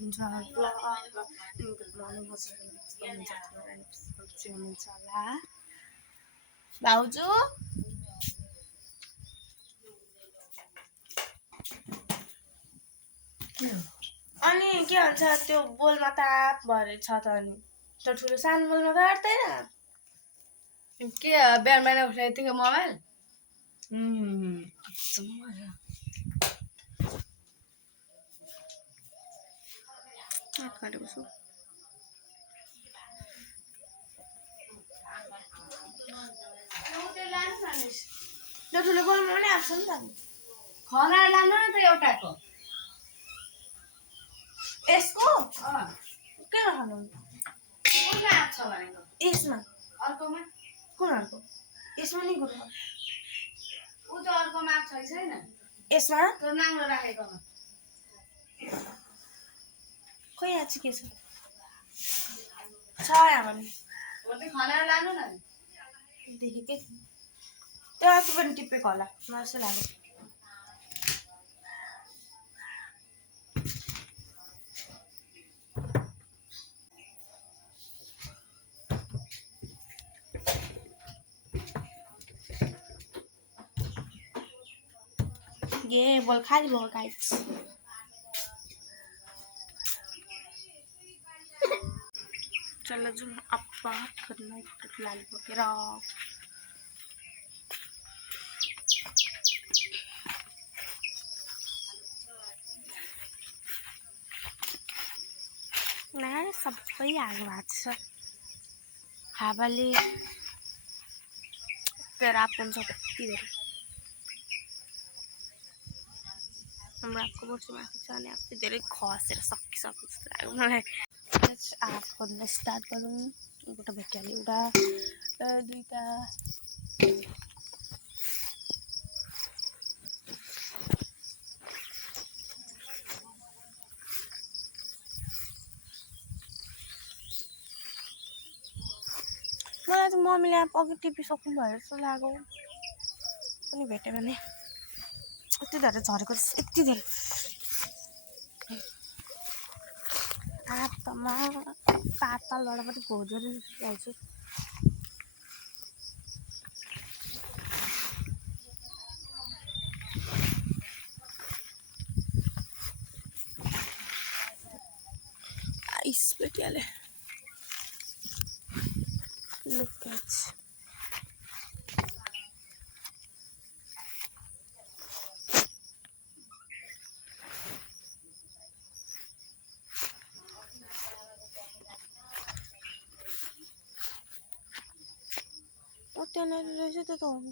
हुन्छ good morning हुन्छ होला भाउजू अनि के भन्छ त्यो बोलमा ताप भरे छ त अनि त्यो ठुलो सानो बोलमा त आट्दैन के बिहान बिहान उठेर यतिको मोबाइल त्यो ठुलो बोलमा पनि आएको छ नि त खना लानु न त एउटाको यसको के खानु कुनमा आएको छ भनेको यसमा अर्कोमा कुन अर्को यसमा नि कुन उ त अर्कोमा आएको छ छैन यसमा त्यो नाङ्लो राखेकोमा खोइ यहाँ चाहिँ के छ यहाँ पनि हो त्यो खना लानु न देखेकै त्यो आफू पनि टिपेको होला मलाई जस्तो लाग्यो ये बोल खाली भयो गाइस चलो जुम अप्पा करना एक लाल बोकेरा ना सबै आग भएको छ हावाले रात हुन्छ कति धेरै हाम्रो आगको बर्छु माथि छ अनि आग धेरै खसेर सकिसक्यो जस्तो लाग्यो मलाई आग खोज्न स्टार्ट गरौँ एउटा भेटिहाल्यो एउटा दुईटा मलाई चाहिँ मम्मीले अघि टिपिसक्नु भयो जस्तो लाग्यो पनि भेट्यो भने यति धेरै झरेको यति धेरै हातमा पातलबाट पनि खोजेर ल्याउँछु ice भेटिहाल्यो Look at what the hell is it at all?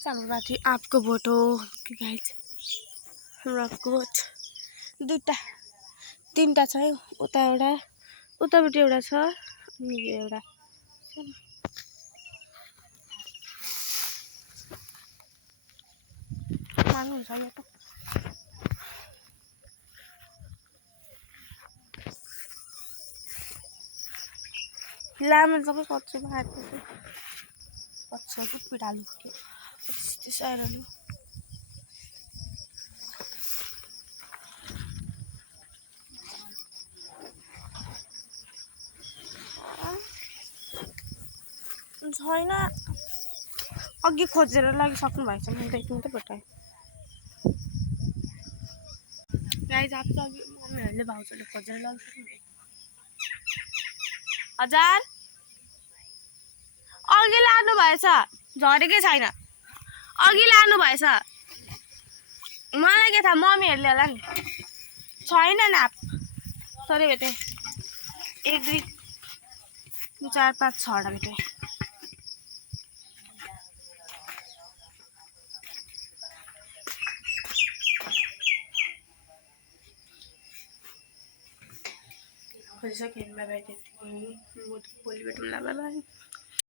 सामने आपको बोट हो कि गाइस हाम्रो आपको बोट दुईटा तीनटा छ है उता एउटा उतापट्टि एउटा छ अनि यो एउटा मान्नु हुन्छ यो त लामो सबै सच्चै भएको छ पछको पिडालु के त्यस्तो आइरहनु छैन अघि खोजेर लागिसक्नु भएछ मैले देख्नु त भेटाएँ गाइस आप तो अघि मम्मीहरूले भाउजूले खोजेर लागिसक्नु हजार अघि लानु भएछ झरेकै छैन अघि लानु भएछ मलाई के थाहा मम्मीहरूले होला नि छैन नाप सरी भेटे 1 2 4 5 6 टा भेटे खोजिसकेँ बाई बाई त्यति भोलि भेटौँला बाई बाई